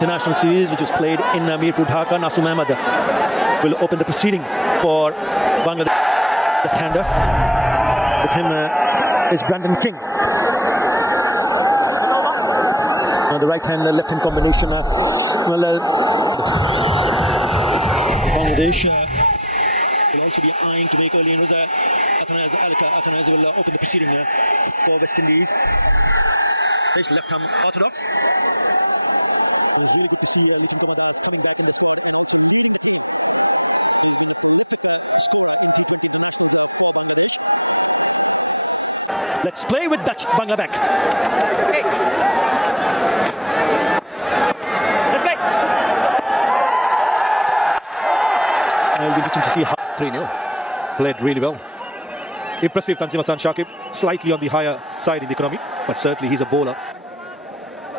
International series which was played in Mirpur, Dhaka. Tanzim Ahmad will open the proceeding for Bangladesh. Left-hander. With him is Brandon King. The right-hand left-hand combination. Bangladesh will also be eyeing to make early in. Athanaz will open the proceeding for West Indies. Left-arm orthodox. It was really good to see Nitin Kamadas coming back in the squad. Let's play with Dutch Bangla back. Okay. Let's play. It'll be interesting to see how 3-0. Played really well. Impressive Tanzim Hasan Sakib, slightly on the higher side in the economy, but certainly he's a bowler.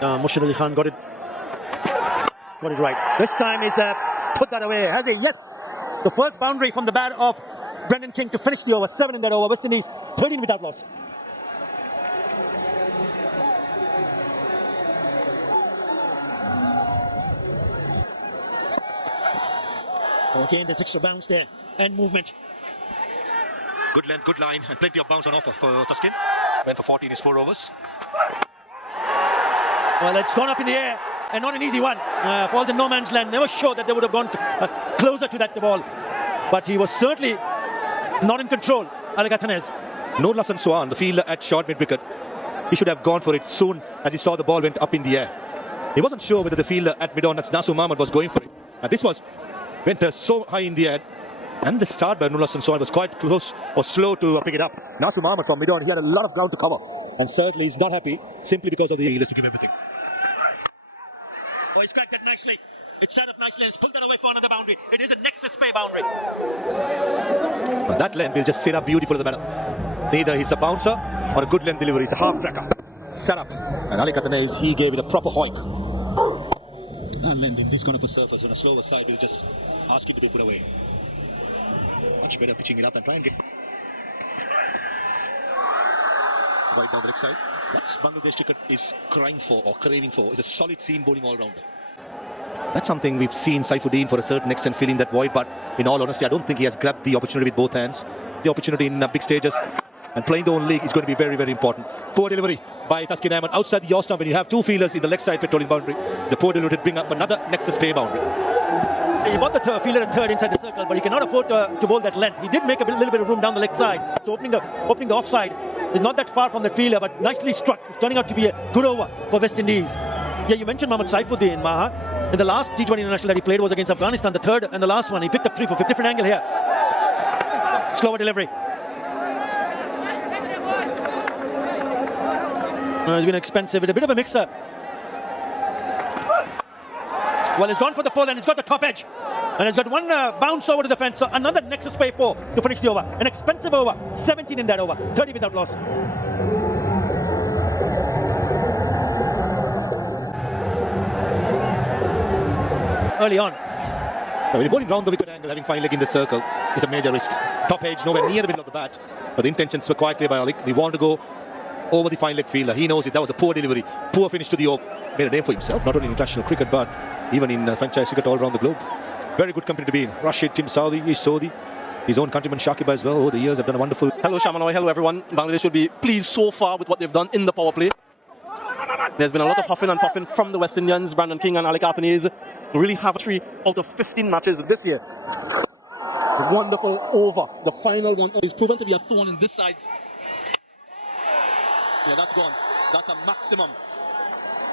Mushad Ali Khan got it right. This time he's put that away. Has he? Yes. The first boundary from the bat of Brendan King to finish the over. 7 in that over. West Indies 13 without loss. Again, there's extra bounce there and movement. Good length, good line, and plenty of bounce on offer for Tuskin. Went for 14 in 4 overs. Well, it's gone up in the air, and not an easy one. Falls in no man's land. Never sure that they would have gone closer to that ball. But he was certainly not in control, Athanaz. Noorlasan Swan, the fielder at short mid-wicket. He should have gone for it soon as he saw the ball went up in the air. He wasn't sure whether the fielder at mid-on, that's Tanzim Ahmad, was going for it. And this went so high in the air. And the start by Noorlasan Swan was quite close or slow to pick it up. Tanzim Ahmad from mid-on, he had a lot of ground to cover. And certainly he's not happy simply because of the English to give everything. Oh, he's cracked that nicely. It's set up nicely and it's pulled that away for another boundary. It is a nexus pay boundary. But that length will just sit up beautiful in the batter. Neither he's a bouncer or a good length delivery. It's a half cracker. Set up. And Athanaz, he gave it a proper hoik. That length in this kind of a surface on a slower side will just ask it to be put away. Much better pitching it up and try and get right down the leg side. That's Bangladesh cricket is crying for or craving for is a solid seam bowling all round. That's something we've seen Saifuddin for a certain extent filling that void, but in all honesty I don't think he has grabbed the opportunity with both hands. The opportunity in big stages and playing the own league is going to be very, very important. Poor delivery by Tanzim Ahmad outside the off-stump when you have 2 fielders in the leg side patrolling boundary. The poor delivery to bring up another nexus pay boundary. He bought the fielder at third inside the circle, but he cannot afford to bowl that length. He did make a little bit of room down the leg side, so opening the offside is not that far from the fielder, but nicely struck. It's turning out to be a good over for West Indies. Yeah, you mentioned Mohammad Saifuddin, Maha. In the last T20 international that he played was against Afghanistan, the third and the last one. He picked up 3 for 5. Different angle here. Slower delivery. It's been expensive. It's a bit of a mixer. Well, it's gone for the pull and it's got the top edge. And it's got one bounce over to the fence. So another nexus pay 4 to finish the over. An expensive over. 17 in that over. 30 without loss. Early on. When you're bowling round the wicket angle, having fine leg in the circle is a major risk. Top edge, nowhere near the middle of the bat. But the intentions were quite clear by Alik. We want to go over the fine leg fielder. He knows it. That was a poor delivery. Poor finish to the over. Made a name for himself, not only in international cricket, but even in franchise cricket all around the globe. Very good company to be in. Rashid, Tim Saudi, Sodi, his own countryman Shakib as well. Over the years have done a wonderful. Hello Shamanoy, hello everyone. Bangladesh should be pleased so far with what they've done in the power play. There's been a lot of huffing and puffing from the West Indians. Brandon King and Athanaz really have 3 out of 15 matches this year. Wonderful over. The final one is proven to be a thorn in this side. Yeah, that's gone. That's a maximum.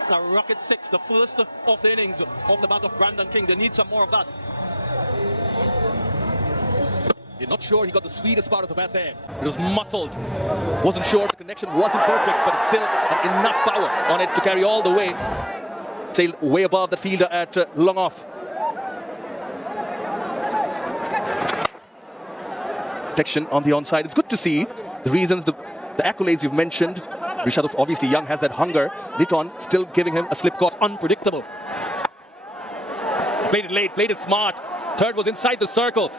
Now rocket 6, the first of the innings of the bat of Brandon King. They need some more of that. You're not sure he got the sweetest part of the bat there. It was muscled. Wasn't sure the connection wasn't perfect, but it's still enough power on it to carry all the way. Sailed way above the fielder at long off. Protection on the onside. It's good to see the reasons, the accolades you've mentioned. Rishad, obviously young, has that hunger. Niton still giving him a slip course. Unpredictable. Played it late, played it smart. Third was inside the circle.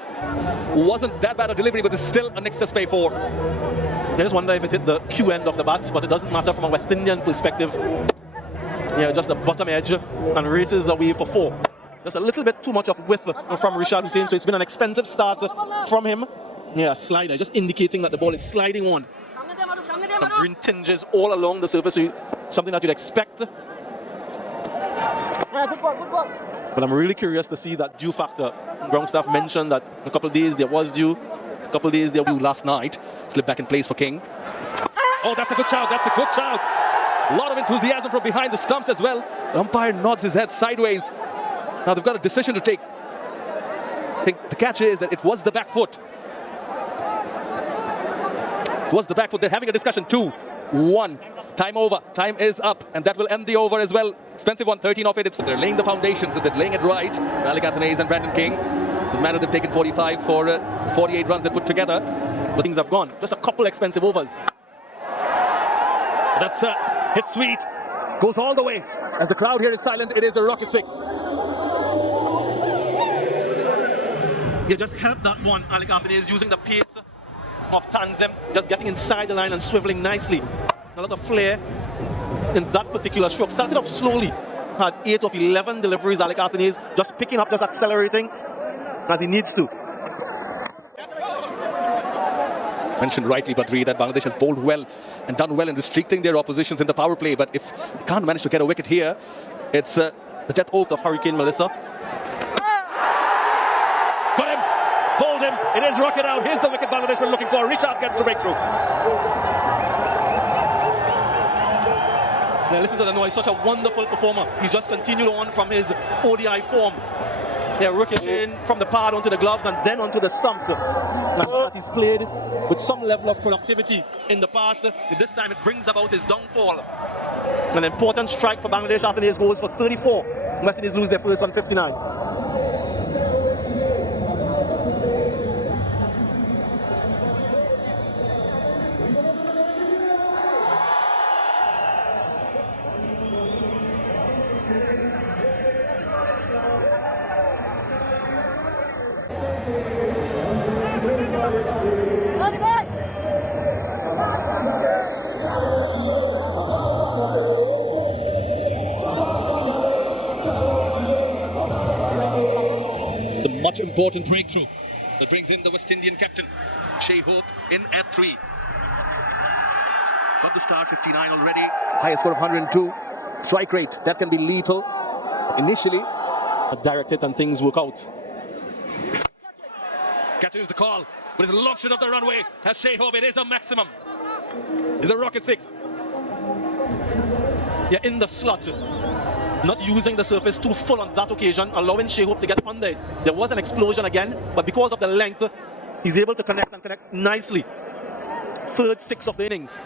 Wasn't that bad a delivery, but it's still a nexus pay 4. I just wonder if it hit the Q end of the bat, but it doesn't matter from a West Indian perspective. Yeah, just the bottom edge and races away for 4. Just a little bit too much of width from Rashad Hussain, so it's been an expensive start from him. Yeah, slider, just indicating that the ball is sliding on. Some green tinges all along the surface, so something that you'd expect. Good ball. But I'm really curious to see that dew factor. Ground staff mentioned that a couple of days there was dew, a couple of days there was dew last night. Slipped back in place for King. Oh, that's a good shout, that's a good shout. A lot of enthusiasm from behind the stumps as well. The umpire nods his head sideways. Now they've got a decision to take. I think the catch is that it was the back foot. It was the back foot. They're having a discussion. 2-1. Time over. Time is up. And that will end the over as well. Expensive one. 13 off it. They're laying the foundations and they're laying it right. Malik Athanaze and Brandon King. Doesn't matter they've taken 45 for 48 runs they put together. But things have gone. Just a couple expensive overs. That's hit sweet. Goes all the way. As the crowd here is silent, it is a rocket 6. You just helped that one. Malik Athanaze using the pace of Tanzim, just getting inside the line and swiveling nicely. A lot of flair in that particular stroke. Started off slowly. Had 8 of 11 deliveries. Malik Athanaze just picking up, just accelerating as he needs to. Mentioned rightly, Badri, that Bangladesh has bowled well and done well in restricting their oppositions in the power play. But if they can't manage to get a wicket here, it's the death oath of Hurricane Melissa. Got him! Pulled him! It is rocket out. Here's the wicket Bangladesh were looking for. Richard gets the breakthrough. Now listen to the noise. Such a wonderful performer. He's just continued on from his ODI form. They're ricocheting from the pad onto the gloves and then onto the stumps. That he's played with some level of productivity in the past. This time it brings about his downfall. An important strike for Bangladesh. Athanaze goes for 34. West Indies lose their first on 59. The much important breakthrough that brings in the West Indian captain, Shai Hope, in at 3. Got the start, 59 already. Highest score of 102. Strike rate, that can be lethal. Initially, a direct hit and things work out. Catches the call, but it's a long shot of the runway. Has Shai Hope, it is a maximum. It's a rocket 6. Yeah, in the slot. Not using the surface too full on that occasion, allowing Shai Hope to get under it. There was an explosion again, but because of the length, he's able to connect and connect nicely. Third 6 of the innings.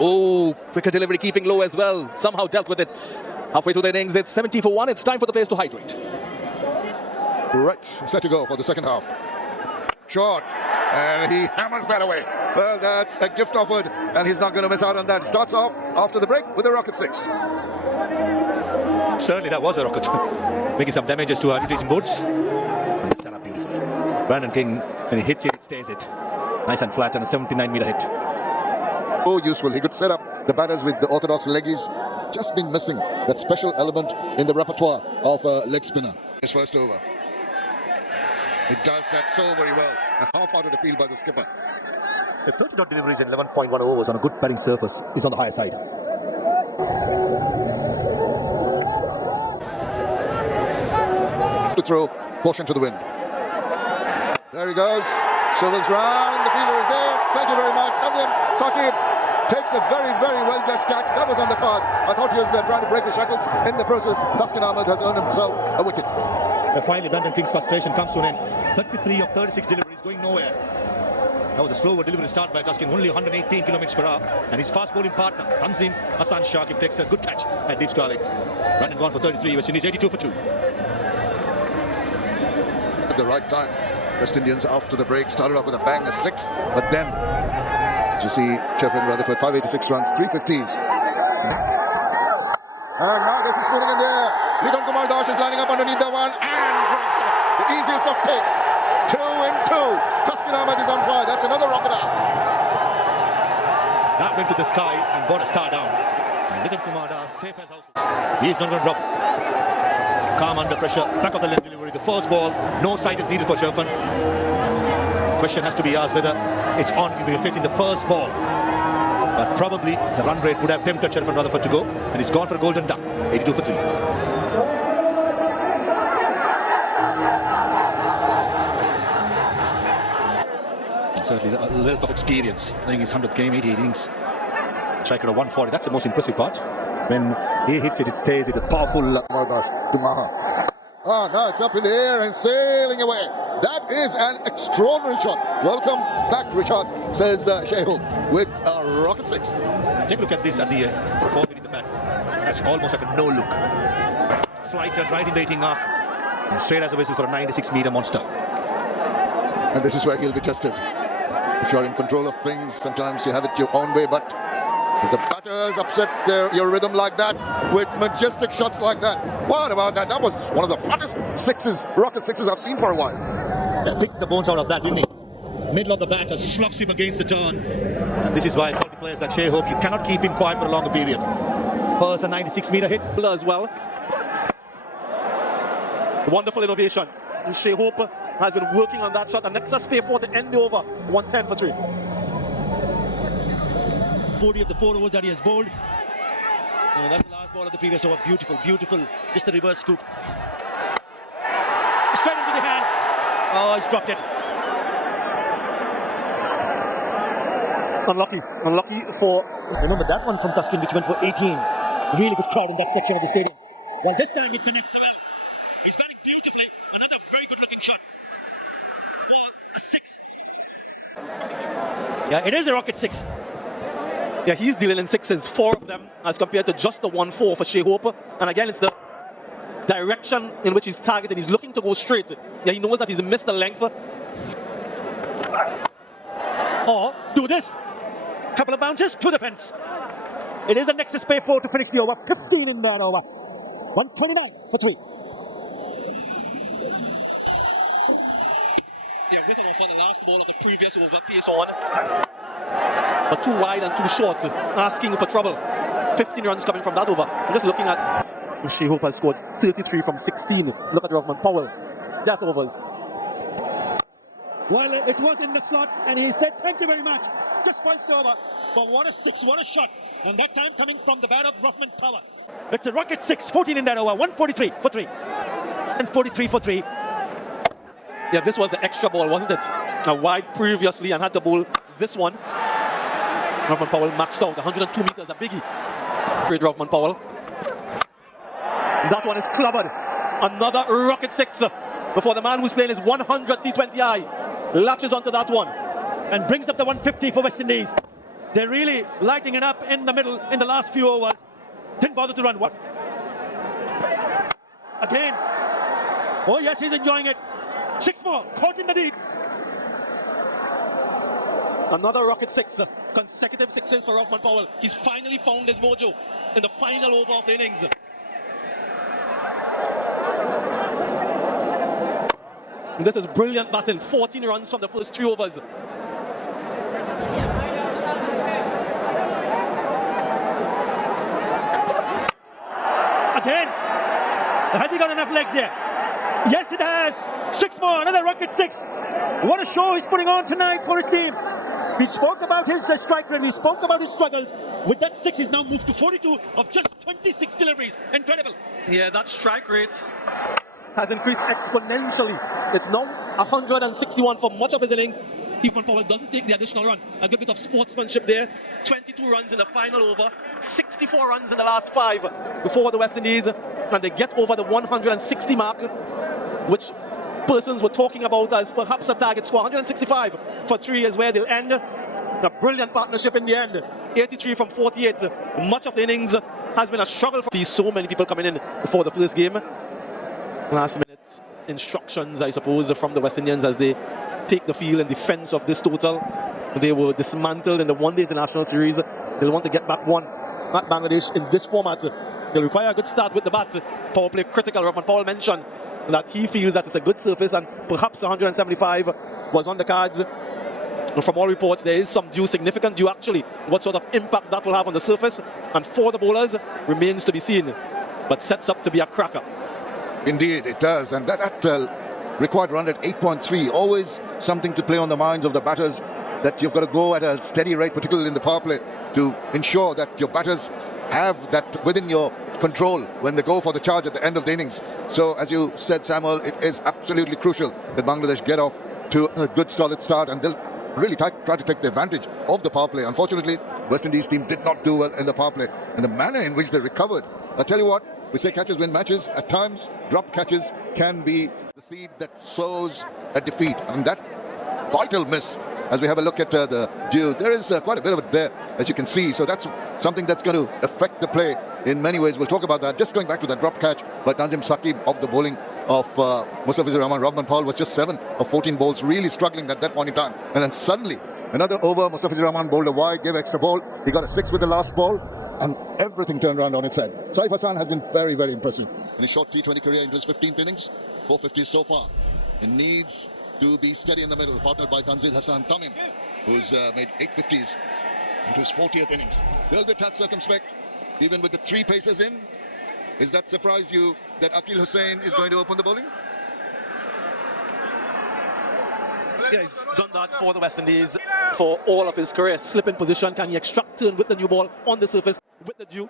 Oh, quicker delivery, keeping low as well. Somehow dealt with it. Halfway through the innings, it's 70 for 1. It's time for the players to hydrate. Right, set to go for the second half. Short, and he hammers that away. Well, that's a gift offered, and he's not going to miss out on that. Starts off after the break with a rocket 6. Certainly that was a rocket. Making some damages to our retreating boards. Set up beautifully. Brandon King, when he hits it, it stays it. Nice and flat and a 79-meter hit. So useful. He could set up the batters with the orthodox leggies. Just been missing that special element in the repertoire of a leg spinner. His first over. He does that so very well. A half-hearted appeal by the skipper. The 30-dot deliveries in 11.1 overs on a good batting surface is on the higher side. To throw, caution to the wind. There he goes. Swivels round. The fielder is there. Thank you very much. Tanzim Sakib takes a very, very well-judged catch. That was on the cards. I thought he was trying to break the shackles. In the process, Taskin Ahmed has earned himself a wicket. Finally, Brandon King's frustration comes to an end. 33 of 36 deliveries going nowhere. That was a slower delivery start by Taskin, only 118 kilometers per hour. And his fast bowling partner, Tanzim Hasan Sakib, takes a good catch at deep scarlet. Brandon gone for 33, West Indies 82 for 2. At the right time. West Indians after the break started off with a bang, a 6. But then, you see, Sheffield Rutherford, 586 runs, 350s. And now this is spinning in there. Liton Kumar Dash is lining up underneath the one and breaks it. The easiest of picks. 2 and 2. Taskin Ahmed is on fire. That's another rocket out. That went to the sky and got a star down. Nitin Kumar Das, safe as houses. He is not going to drop. Calm under pressure. Back of the left delivery. The first ball. No sight is needed for Sherfan. Question has to be asked whether it's on if we're facing the first ball. But probably the run rate would have tempted Sherfan Rutherford to go. And he's gone for a golden duck. 82 for 3. Certainly a wealth of experience playing his 100th game, 88 innings. Striker of 140, that's the most impressive part. When he hits it, it stays. It's a powerful. Ah, now it's up in the air and sailing away. That is an extraordinary shot. Welcome back, Richard, says Shai Hope with a rocket 6. Take a look at this at the ball hitting the bat. That's almost like a no look. Flight and right in the 18 mark. And straight as a whistle for a 96-meter monster. And this is where he'll be tested. If you're in control of things, sometimes you have it your own way, but if the batters upset your rhythm like that, with majestic shots like that, what about that? That was one of the flattest sixes, rocket 6s I've seen for a while. Yeah, picked the bones out of that, didn't he? Middle of the bat, just slugs him against the turn. And this is why quality players like Shai Hope, you cannot keep him quiet for a longer period. First a 96-meter hit. As well. Wonderful innovation. Shai Hope has been working on that shot, and next us pay for to end the over. 110 for 3. 40 of the 4 overs that he has bowled. That's the last ball of the previous over. Beautiful, beautiful. Just a reverse scoop. Straight into the hand. Oh, he's dropped it. Unlucky for... Remember that one from Tuscan which went for 18. Really good crowd in that section of the stadium. Well, this time it connects well. He's batting beautifully. Another very good looking shot. For a 6. Yeah, it is a rocket 6. Yeah, he's dealing in 6s, 4 of them, as compared to just the 1-4 for Shai Hope. And again, it's the direction in which he's targeted. He's looking to go straight. Yeah, he knows that he's missed the length. Or do this. Couple of bounces to the fence. It is a Nexus Pay 4 to finish the over. 15 in that over. 129 for 3. Yeah, written off on the last ball of the previous over. Pace on. But too wide and too short, asking for trouble. 15 runs coming from that over. I'm just looking at Shai Hope has scored 33 from 16. Look at Rovman Powell. Death overs. Well, it was in the slot, and he said, thank you very much. Just punched over. But what a 6, what a shot. And that time coming from the bat of Rovman Powell. It's a rocket 6, 14 in that over. 143 for 3. And 43 for 3. Yeah, this was the extra ball, wasn't it? A wide previously and had to bowl this one. Rovman Powell maxed out 102 meters, a biggie. Great Rovman Powell. That one is clobbered. Another rocket 6 before the man who's playing his 100 T20I latches onto that one. And brings up the 150 for West Indies. They're really lighting it up in the middle in the last few overs. Didn't bother to run one. Again. Oh yes, he's enjoying it. 6 more, caught in the deep. Another rocket 6, consecutive 6s for Rovman Powell. He's finally found his mojo in the final over of the innings. And this is brilliant batting, 14 runs from the first 3 overs. Again, has he got enough legs there? Yes, it has. 6 more, another rocket 6. What a show he's putting on tonight for his team. We spoke about his strike rate, we spoke about his struggles. With that 6, he's now moved to 42 of just 26 deliveries. Incredible. Yeah, that strike rate has increased exponentially. It's now 161 for much of his innings. Rovman Powell doesn't take the additional run. A good bit of sportsmanship there. 22 runs in the final over, 64 runs in the last 5 before the West Indies. And they get over the 160 mark, which persons were talking about as perhaps a target score. 165 for 3 is where they'll end. A brilliant partnership in the end. 83 from 48. Much of the innings has been a struggle for so many people coming in before the first game. Last minute instructions, I suppose, from the West Indians as they take the field in defense of this total. They were dismantled in the one-day international series. They'll want to get back one at Bangladesh in this format. They'll require a good start with the bat. Power play critical. Rovman Powell mentioned that he feels that it's a good surface and perhaps 175 was on the cards. And from all reports, there is some dew, significant dew actually. What sort of impact that will have on the surface and for the bowlers remains to be seen, but sets up to be a cracker. Indeed, it does. And that required run at 8.3. Always something to play on the minds of the batters, that you've got to go at a steady rate, particularly in the power play, to ensure that your batters have that within your control when they go for the charge at the end of the innings. So, as you said, Samuel, it is absolutely crucial that Bangladesh get off to a good solid start, and they'll really try to take the advantage of the power play. Unfortunately, West Indies team did not do well in the power play, and the manner in which they recovered. I tell you what, we say catches win matches. At times, dropped catches can be the seed that sows a defeat, and that vital miss, as we have a look at the dew, there is quite a bit of it there, as you can see. So that's something that's going to affect the play in many ways. We'll talk about that. Just going back to that drop catch by Tanzim Sakib of the bowling of Mustafizur Rahman. Rovman Powell was just 7 of 14 balls, really struggling at that point in time. And then suddenly, another over, Mustafizur Rahman bowled a wide, gave extra ball. He got a 6 with the last ball, and everything turned around on its head. Shai Hope has been very, very impressive in his short T20 career into his 15th innings, 450s so far. He needs to be steady in the middle, partnered by Tanzim Hasan Sakib, who's made 8 50s into his 40th innings. They'll be touch circumspect, even with the 3 paces in. Is that surprise you that Akil Hussain is going to open the bowling? Yeah, he's done that for the West Indies for all of his career. Slip in position, can he extract turn with the new ball on the surface with the dew?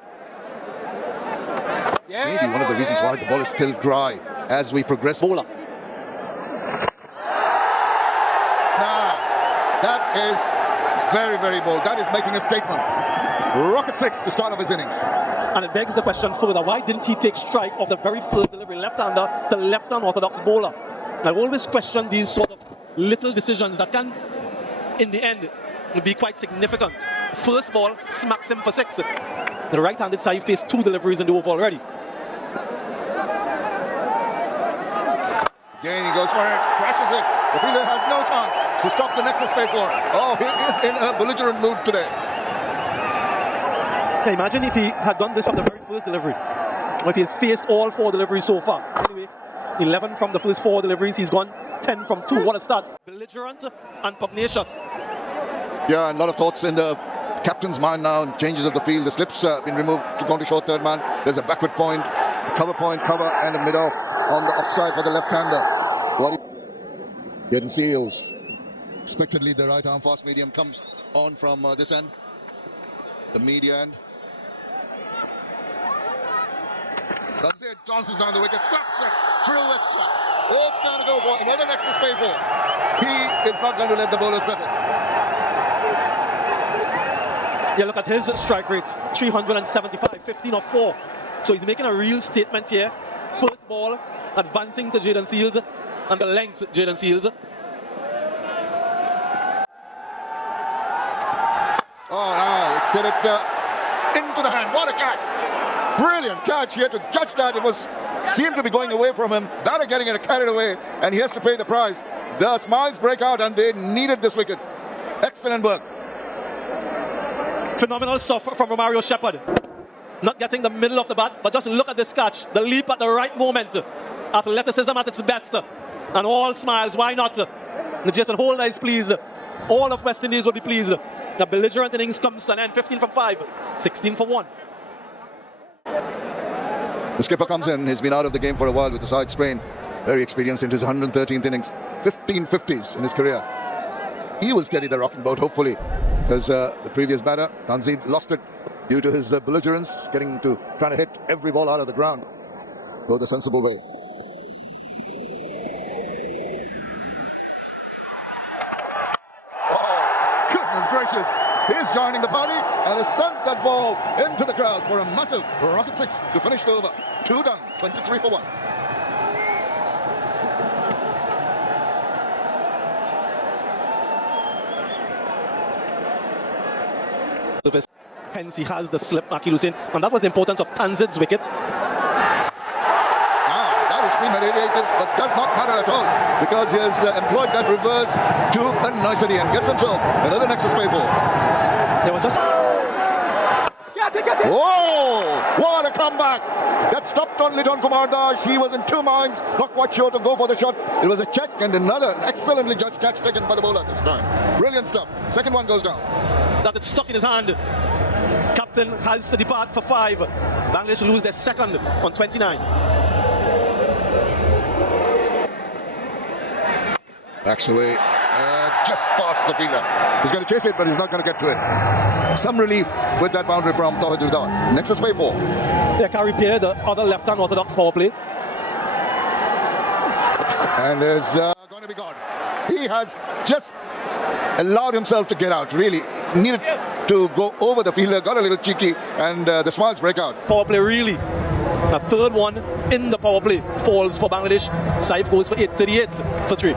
Maybe one of the reasons why the ball is still dry as we progress. Bowler. Now, that is very, very bold. That is making a statement. Rocket 6 to start off his innings. And it begs the question further, why didn't he take strike of the very first delivery, left-hander to left-hand orthodox bowler? I always question these sort of little decisions that can, in the end, be quite significant. First ball smacks him for 6. The right-handed side faced 2 deliveries in the over already. Again, he goes for it, crashes it. The fielder has no chance to stop the nexus play for. Oh, he is in a belligerent mood today. Now imagine if he had done this from the very first delivery, or if he's faced all 4 deliveries so far. Anyway, 11 from the first 4 deliveries, he's gone 10 from 2. What a start. Belligerent and pugnacious. Yeah, and a lot of thoughts in the captain's mind now. Changes of the field. The slip's been removed to go to short third man. There's a backward point, cover, and a mid-off on the offside for the left-hander. Getting seals. Expectedly, the right arm fast medium comes on from this end, the media end. That's it. Dances down the wicket, slaps it through extra. It's going to go for another nexus play for. He is not going to let the bowler set it. Yeah, look at his strike rate, 375, 15 of 4. So he's making a real statement here. First ball, advancing to Jayden Seales, and the length Jayden Seales. Oh, no, it's hit it into the hand. What a catch. Brilliant catch. He had to judge that. It seemed to be going away from him. Batter getting it carried away, and he has to pay the price. The smiles break out, and they needed this wicket. Excellent work. Phenomenal stuff from Romario Shepherd. Not getting the middle of the bat, but just look at this catch. The leap at the right moment. Athleticism at its best. And all smiles. Why not? Jason Holder is pleased. All of West Indies will be pleased. The belligerent innings comes to an end. 15 from 5, 16 for 1. The skipper comes in. He's been out of the game for a while with a side sprain. Very experienced into his 113th innings. 15 50s in his career. He will steady the rocking boat, hopefully, because the previous batter, Tanzim, lost it due to his belligerence, trying to hit every ball out of the ground. Go the sensible way. Oh, goodness gracious. He's joining the party and has sent that ball into the crowd for a massive rocket 6 to finish the over. 2 done, 23 for 1. Hence he has the slip, Akil Hussain, and that was the importance of Tanzim's wicket. That is premeditated, but does not matter at all, because he has employed that reverse to a nicety and gets himself another nexus play ball. There was just... Whoa! What a comeback! That stopped on Lidon Kumar Das. He was in two minds, not quite sure to go for the shot. It was a check and another excellently judged catch taken by the bowler this time. Brilliant stuff. Second one goes down. That it's stuck in his hand. Captain has to depart for 5. Bangladesh lose their second on 29. Backs away. Just past the fielder. He's going to chase it, but he's not going to get to it. Some relief with that boundary from Towhid Hridoy. Next is play 4. They can repair the other left-hand orthodox power play. And is going to be gone. He has just allowed himself to get out. Really needed to go over the fielder. Got a little cheeky, and the smiles break out. Power play really. A third one in the power play falls for Bangladesh. Saif goes for 838 for 3.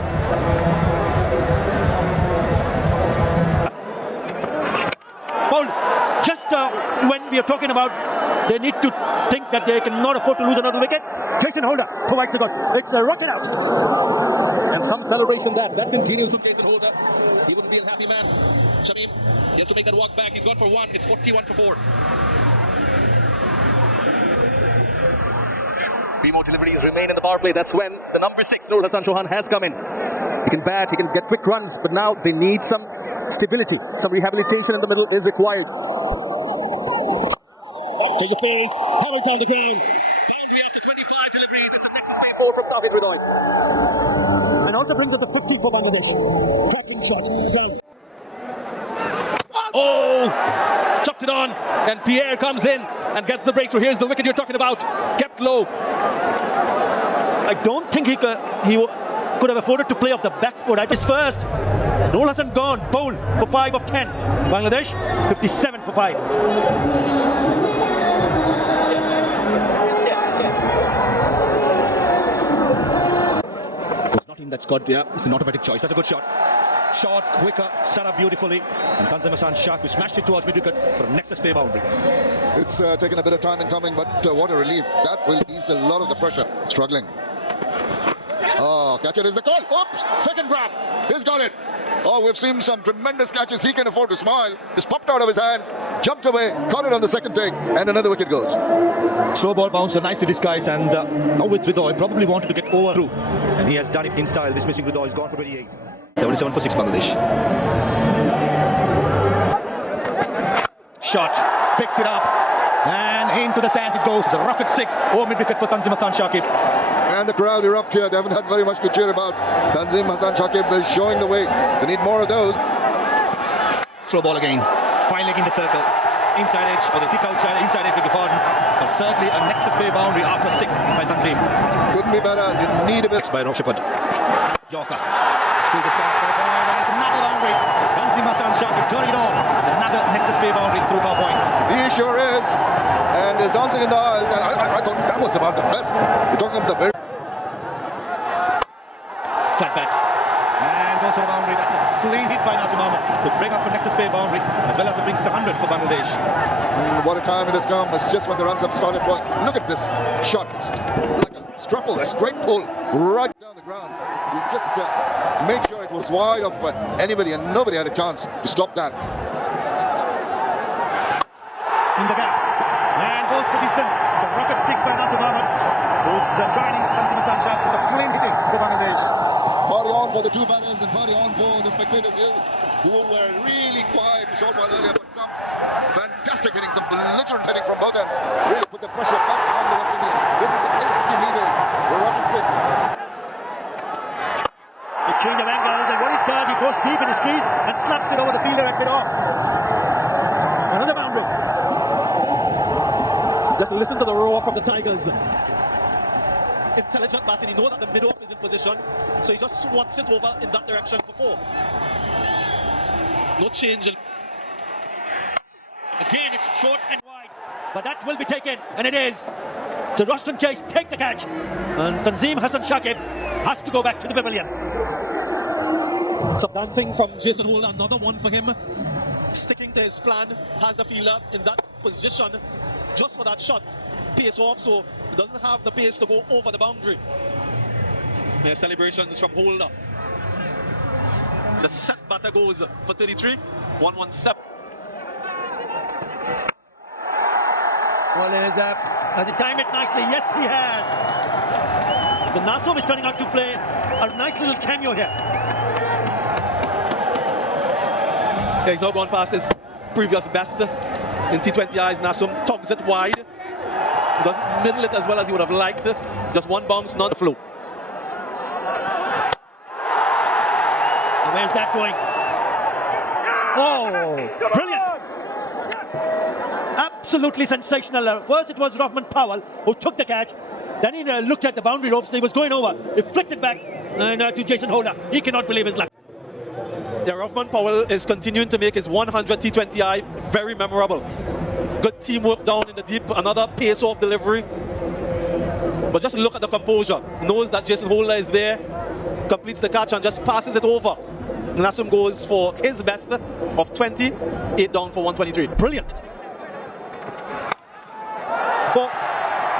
When we are talking about they need to think that they cannot afford to lose another wicket, Jason Holder provides the goal. It's a rocket out. And some celebration that continues from Jason Holder. He wouldn't be a happy man. Shamim, he has to make that walk back. He's gone for 1. It's 41 for 4. Three more deliveries remain in the power play. That's when the number 6, Nur Hassan Chauhan, has come in. He can bat, he can get quick runs, but now they need some stability. Some rehabilitation in the middle is required. To your face, hammered down the ground. Boundary after 25 deliveries. It's a nexus play 4 from Towhid Hridoy. And also brings up the 50 for Bangladesh. Cracking shot. Down. Oh! Chucked it on, and Pierre comes in and gets the breakthrough. Here's the wicket you're talking about. Kept low. I don't think he could have afforded to play off the back foot at his first. Nur Hassan gone. Bowl for 5 of 10. Bangladesh 57 for 5. That's got, it's an automatic choice. That's a good shot. Short, quicker, set up beautifully. And Tanzim Hasan Sakib, who smashed it towards mid-wicket for a nexus play boundary. It's taken a bit of time in coming, but what a relief. That will ease a lot of the pressure. Struggling. Oh, catcher is the call. Oops, second grab. He's got it. Oh, we've seen some tremendous catches. He can afford to smile. Just popped out of his hands, jumped away, caught it on the second take, and another wicket goes. Slow ball bouncer, nicely disguised, and Towhid Hridoy probably wanted to get over through. And he has done it in style. Dismissing Hridoy. He's gone for 28. 77 for 6 Bangladesh. Shot, picks it up, and into the stands it goes. It's a rocket 6 over mid-wicket for Tanzim Hasan Sakib. And the crowd erupt here. They haven't had very much to cheer about. Tanzim Hasan Sakib is showing the way. They need more of those. Slow ball again. Fine leg in the circle. Inside edge, or the kick outside, inside edge, beg your pardon. But certainly a nexus play boundary after 6 by Tanzim. Couldn't be better. You need a bit. By Rovman Yorker. Squeezes past for a point, and it's another boundary. Tanzim Hasan Sakib turning it on. Another nexus play boundary through power point. He sure is. And is dancing in the aisles. And I thought that was about the best. You're talking about the very... Flat bat. And goes for a boundary. That's a clean hit by Nazim Ahmed to bring up the nexus play boundary, as well as the brings 100 for Bangladesh. What a time it has come. It's just when the runs have started going. Look at this shot. It's like a struggle, a straight pull right down the ground. He's just made sure it was wide of anybody, and nobody had a chance to stop that. In the gap. And goes for distance. It's a rocket 6 by Nazim Ahmed, who's joining Tanzim Hasan Sakib with a clean hitting for Bangladesh. Party on for the two batters and party on for the spectators here, who were really quiet a short while earlier, but some fantastic hitting, some belligerent hitting from both ends. Really put the pressure back on the West Indies. This is at 80 meters. We're up at 6. The change of angles, and what he does, he goes deep in his crease and slaps it over the fielder and get off. Another boundary. Just listen to the roar from the Tigers. Intelligent batting. He knows that the mid-off is in position, so he just swats it over in that direction for 4. No change. Again, it's short and wide, but that will be taken, and it is. So Roston Chase take the catch, and Tanzim Hasan Sakib has to go back to the pavilion. Some dancing from Jason Holder, another one for him. Sticking to his plan, has the fielder in that position just for that shot. Pace off, so he doesn't have the pace to go over the boundary. The celebrations from Holder. The set batter goes for 33, 117. Well, there's Has he timed it nicely? Yes, he has. The Nasom is turning out to play a nice little cameo here. Yeah, he's now gone past his previous best in T20 eyes. Nasom tugs it wide. He doesn't middle it as well as he would have liked. Just one bounce, not the flow. Where's that going? Oh, brilliant! Absolutely sensational. First it was Rovman Powell who took the catch. Then he looked at the boundary ropes. He was going over. He flicked it back to Jason Holder. He cannot believe his luck. Yeah, Rovman Powell is continuing to make his 100 T20I very memorable. Good teamwork down in the deep. Another pace-off delivery. But just look at the composure. Knows that Jason Holder is there. Completes the catch and just passes it over. Nasom goes for his best of 20. 8 down for 123. Brilliant. Ball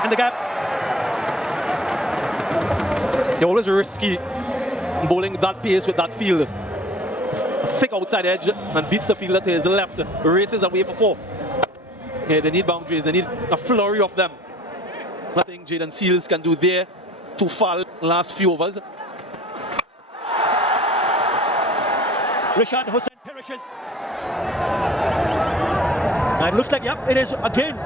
in the gap. They're always risky bowling that pace with that field. Thick outside edge and beats the fielder to his left. Races away for 4. Yeah, they need boundaries. They need a flurry of them. Nothing Jaden Seals can do there to foul last few overs. Shai Hope perishes. And it looks like, yep, it is again.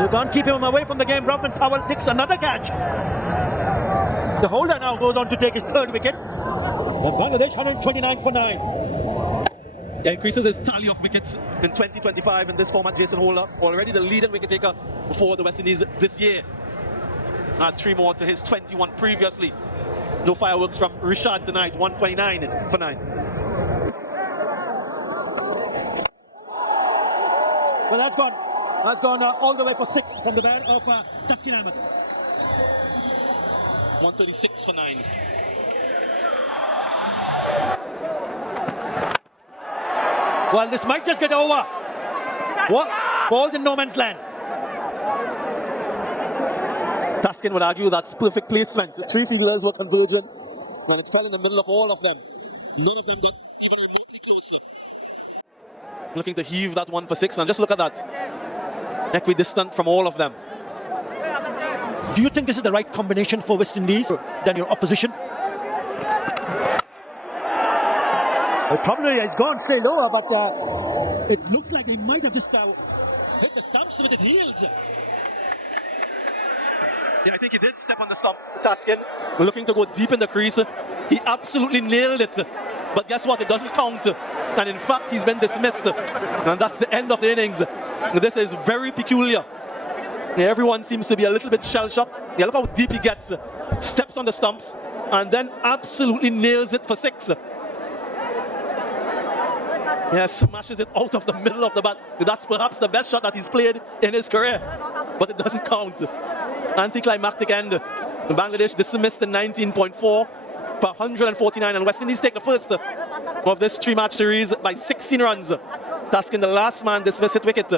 You can't keep him away from the game. Rovman Powell takes another catch. The holder now goes on to take his 3rd wicket. And Bangladesh 129 for 9. Yeah, increases his tally of wickets in 2025 in this format. Jason Holder, already the leading wicket taker for the West Indies this year. Add 3 more to his 21 previously. No fireworks from Rishad tonight. 129 for 9. Well, that's gone. That's gone all the way for 6 from the bat of Taskin Ahmed. 136 for 9. Well, this might just get over. What? Balls in no man's land. Taskin would argue that's perfect placement. 3 fielders were convergent and it fell in the middle of all of them. None of them got even remotely closer. Looking to heave that one for 6 and just look at that. Equidistant from all of them. Do you think this is the right combination for West Indies than your opposition? Well, probably it's gone say lower, but it looks like they might have just hit the stumps with his heels. Yeah, I think he did step on the stump. Taskin looking to go deep in the crease. He absolutely nailed it. But guess what? It doesn't count. And in fact, he's been dismissed. And that's the end of the innings. This is very peculiar. Yeah, everyone seems to be a little bit shell-shocked. Yeah, look how deep he gets. Steps on the stumps. And then absolutely nails it for 6. Yeah, smashes it out of the middle of the bat. That's perhaps the best shot that he's played in his career. But it doesn't count. Anticlimactic end. Bangladesh dismissed in 19.4 for 149, and West Indies take the first of this 3-match series by 16 runs. Taskin, the last man, dismissed at wicket.